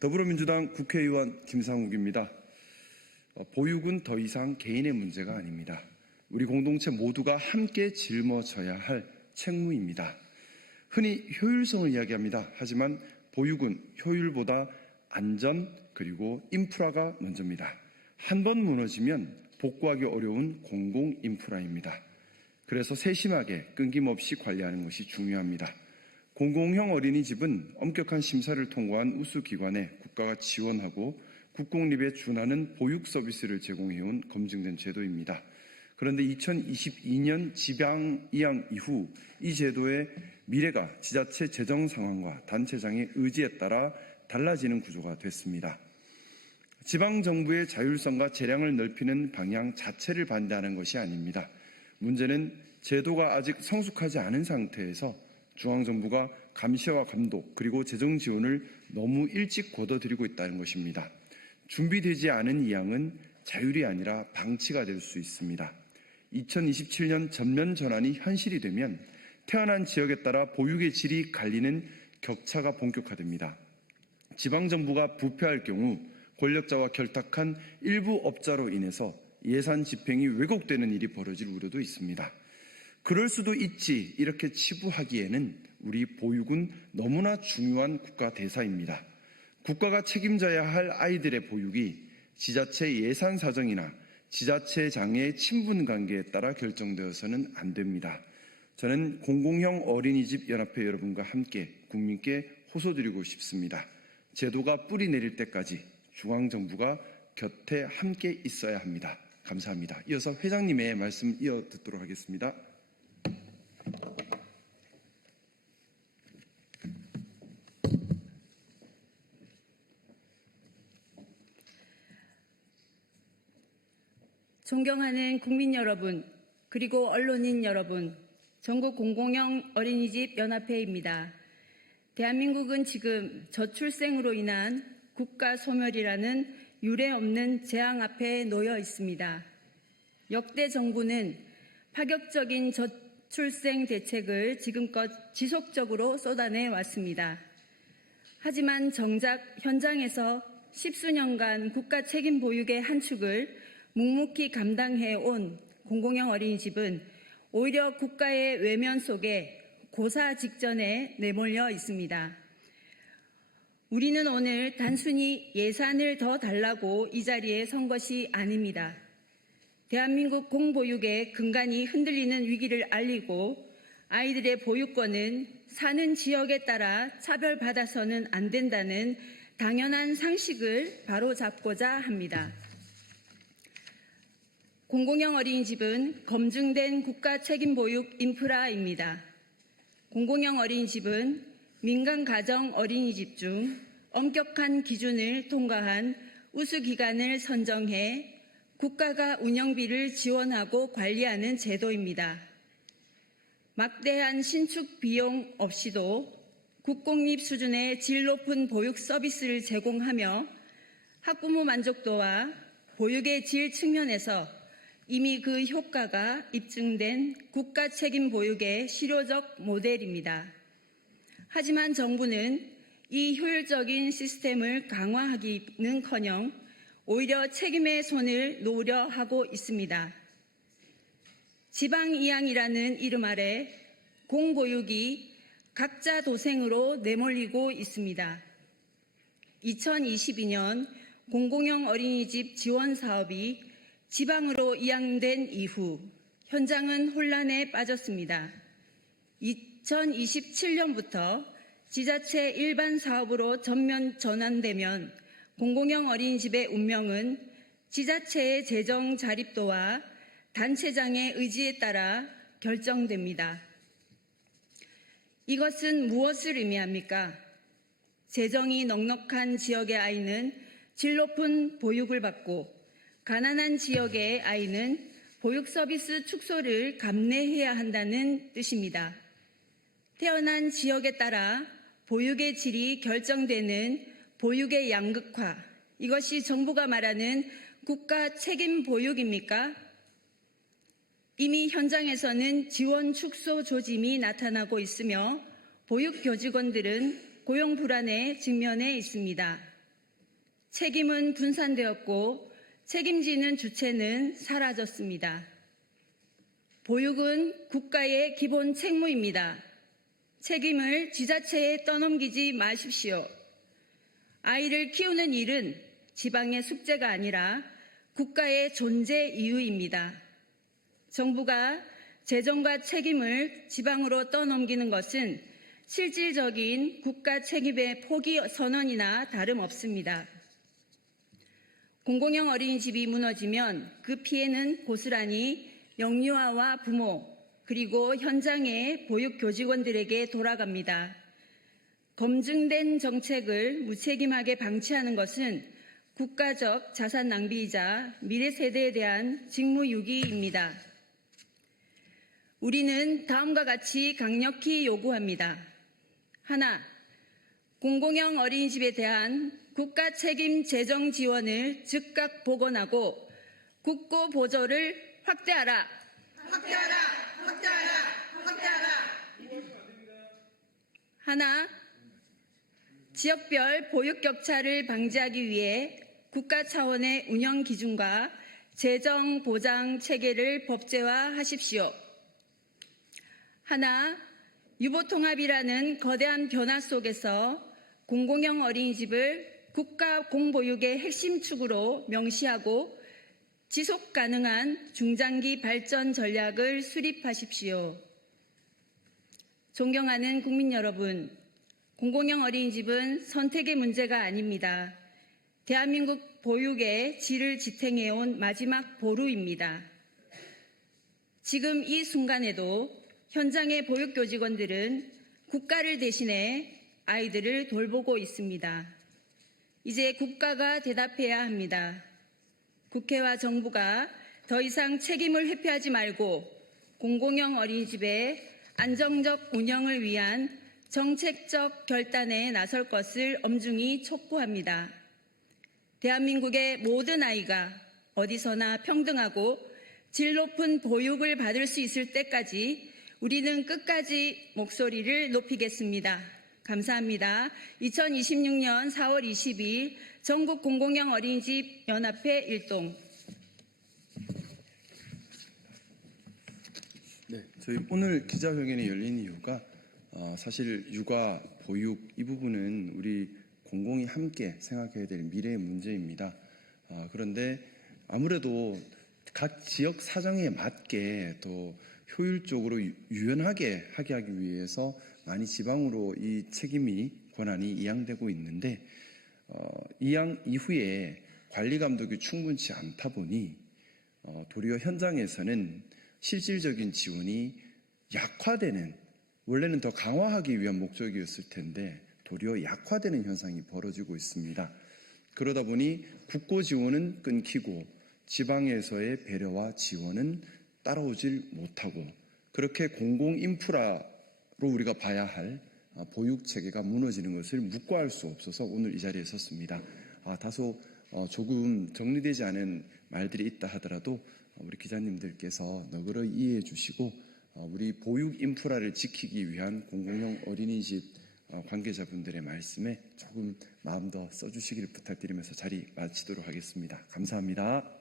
더불어민주당 국회의원 김상욱입니다. 보육은 더 이상 개인의 문제가 아닙니다. 우리 공동체 모두가 함께 짊어져야 할 책무입니다. 흔히 효율성을 이야기합니다. 하지만 보육은 효율보다 안전 그리고 인프라가 먼저입니다. 한 번 무너지면 복구하기 어려운 공공 인프라입니다. 그래서 세심하게 끊김없이 관리하는 것이 중요합니다. 공공형 어린이집은 엄격한 심사를 통과한 우수기관에 국가가 지원하고 국공립에 준하는 보육 서비스를 제공해온 검증된 제도입니다. 그런데 2022년 지방이양 이후 이 제도의 미래가 지자체 재정 상황과 단체장의 의지에 따라 달라지는 구조가 됐습니다. 지방정부의 자율성과 재량을 넓히는 방향 자체를 반대하는 것이 아닙니다. 문제는 제도가 아직 성숙하지 않은 상태에서 중앙정부가 감시와 감독 그리고 재정 지원을 너무 일찍 걷어들이고 있다는 것입니다. 준비되지 않은 이양은 자율이 아니라 방치가 될 수 있습니다. 2027년 전면 전환이 현실이 되면 태어난 지역에 따라 보육의 질이 갈리는 격차가 본격화됩니다. 지방정부가 부패할 경우 권력자와 결탁한 일부 업자로 인해서 예산 집행이 왜곡되는 일이 벌어질 우려도 있습니다. 그럴 수도 있지 이렇게 치부하기에는 우리 보육은 너무나 중요한 국가 대사입니다. 국가가 책임져야 할 아이들의 보육이 지자체 예산 사정이나 지자체장의 친분관계에 따라 결정되어서는 안 됩니다. 저는 공공형 어린이집 연합회 여러분과 함께 국민께 호소드리고 싶습니다. 제도가 뿌리 내릴 때까지 중앙정부가 곁에 함께 있어야 합니다. 감사합니다. 이어서 회장님의 말씀 이어 듣도록 하겠습니다. 존경하는 국민 여러분, 그리고 언론인 여러분, 전국 공공형 어린이집 연합회입니다. 대한민국은 지금 저출생으로 인한 국가 소멸이라는 유례없는 재앙 앞에 놓여 있습니다. 역대 정부는 파격적인 저출생 대책을 지금껏 지속적으로 쏟아내 왔습니다. 하지만 정작 현장에서 십수년간 국가 책임 보육의 한 축을 묵묵히 감당해온 공공형 어린이집은 오히려 국가의 외면 속에 고사 직전에 내몰려 있습니다. 우리는 오늘 단순히 예산을 더 달라고 이 자리에 선 것이 아닙니다. 대한민국 공보육의 근간이 흔들리는 위기를 알리고 아이들의 보육권은 사는 지역에 따라 차별받아서는 안 된다는 당연한 상식을 바로잡고자 합니다. 공공형 어린이집은 검증된 국가 책임 보육 인프라입니다. 공공형 어린이집은 민간 가정 어린이집 중 엄격한 기준을 통과한 우수기관을 선정해 국가가 운영비를 지원하고 관리하는 제도입니다. 막대한 신축 비용 없이도 국공립 수준의 질 높은 보육 서비스를 제공하며 학부모 만족도와 보육의 질 측면에서 이미 그 효과가 입증된 국가 책임 보육의 실효적 모델입니다. 하지만 정부는 이 효율적인 시스템을 강화하기는커녕 오히려 책임의 손을 놓으려 하고 있습니다. 지방이양이라는 이름 아래 공보육이 각자 도생으로 내몰리고 있습니다. 2022년 공공형 어린이집 지원 사업이 지방으로 이양된 이후 현장은 혼란에 빠졌습니다. 2027년부터 지자체 일반 사업으로 전면 전환되면 공공형 어린이집의 운명은 지자체의 재정 자립도와 단체장의 의지에 따라 결정됩니다. 이것은 무엇을 의미합니까? 재정이 넉넉한 지역의 아이는 질 높은 보육을 받고 가난한 지역의 아이는 보육 서비스 축소를 감내해야 한다는 뜻입니다. 태어난 지역에 따라 보육의 질이 결정되는 보육의 양극화, 이것이 정부가 말하는 국가 책임 보육입니까? 이미 현장에서는 지원 축소 조짐이 나타나고 있으며 보육 교직원들은 고용 불안에 직면해 있습니다. 책임은 분산되었고 책임지는 주체는 사라졌습니다. 보육은 국가의 기본 책무입니다. 책임을 지자체에 떠넘기지 마십시오. 아이를 키우는 일은 지방의 숙제가 아니라 국가의 존재 이유입니다. 정부가 재정과 책임을 지방으로 떠넘기는 것은 실질적인 국가 책임의 포기 선언이나 다름없습니다. 공공형 어린이집이 무너지면 그 피해는 고스란히 영유아와 부모 그리고 현장의 보육교직원들에게 돌아갑니다. 검증된 정책을 무책임하게 방치하는 것은 국가적 자산 낭비이자 미래 세대에 대한 직무유기입니다. 우리는 다음과 같이 강력히 요구합니다. 하나, 공공형 어린이집에 대한 국가 책임 재정 지원을 즉각 복원하고 국고 보조를 확대하라. 하나, 지역별 보육 격차를 방지하기 위해 국가 차원의 운영 기준과 재정 보장 체계를 법제화하십시오. 하나, 유보통합이라는 거대한 변화 속에서 공공형 어린이집을 국가 공보육의 핵심 축으로 명시하고 지속 가능한 중장기 발전 전략을 수립하십시오. 존경하는 국민 여러분, 공공형 어린이집은 선택의 문제가 아닙니다. 대한민국 보육의 질을 지탱해온 마지막 보루입니다. 지금 이 순간에도 현장의 보육교직원들은 국가를 대신해 아이들을 돌보고 있습니다. 이제 국가가 대답해야 합니다. 국회와 정부가 더 이상 책임을 회피하지 말고 공공형 어린이집의 안정적 운영을 위한 정책적 결단에 나설 것을 엄중히 촉구합니다. 대한민국의 모든 아이가 어디서나 평등하고 질 높은 보육을 받을 수 있을 때까지 우리는 끝까지 목소리를 높이겠습니다. 감사합니다. 2026년 4월 22일 전국 공공형 어린이집 연합회 일동. 네, 저희 오늘 기자회견이 열린 이유가 사실 육아, 보육 이 부분은 우리 공공이 함께 생각해야 될 미래의 문제입니다. 그런데 아무래도 각 지역 사정에 맞게 또 효율적으로 유연하게 하게 하기 위해서 많이 지방으로 이 책임이 권한이 이양되고 있는데 이양 이후에 관리 감독이 충분치 않다 보니 도리어 현장에서는 실질적인 지원이 약화되는, 원래는 더 강화하기 위한 목적이었을 텐데 도리어 약화되는 현상이 벌어지고 있습니다. 그러다 보니 국고 지원은 끊기고 지방에서의 배려와 지원은 따라오질 못하고 그렇게 공공 인프라로 우리가 봐야 할 보육 체계가 무너지는 것을 묵과할 수 없어서 오늘 이 자리에 섰습니다. 다소 조금 정리되지 않은 말들이 있다 하더라도 우리 기자님들께서 너그러이 이해해 주시고 우리 보육 인프라를 지키기 위한 공공형 어린이집 관계자분들의 말씀에 조금 마음 더 써주시기를 부탁드리면서 자리 마치도록 하겠습니다. 감사합니다.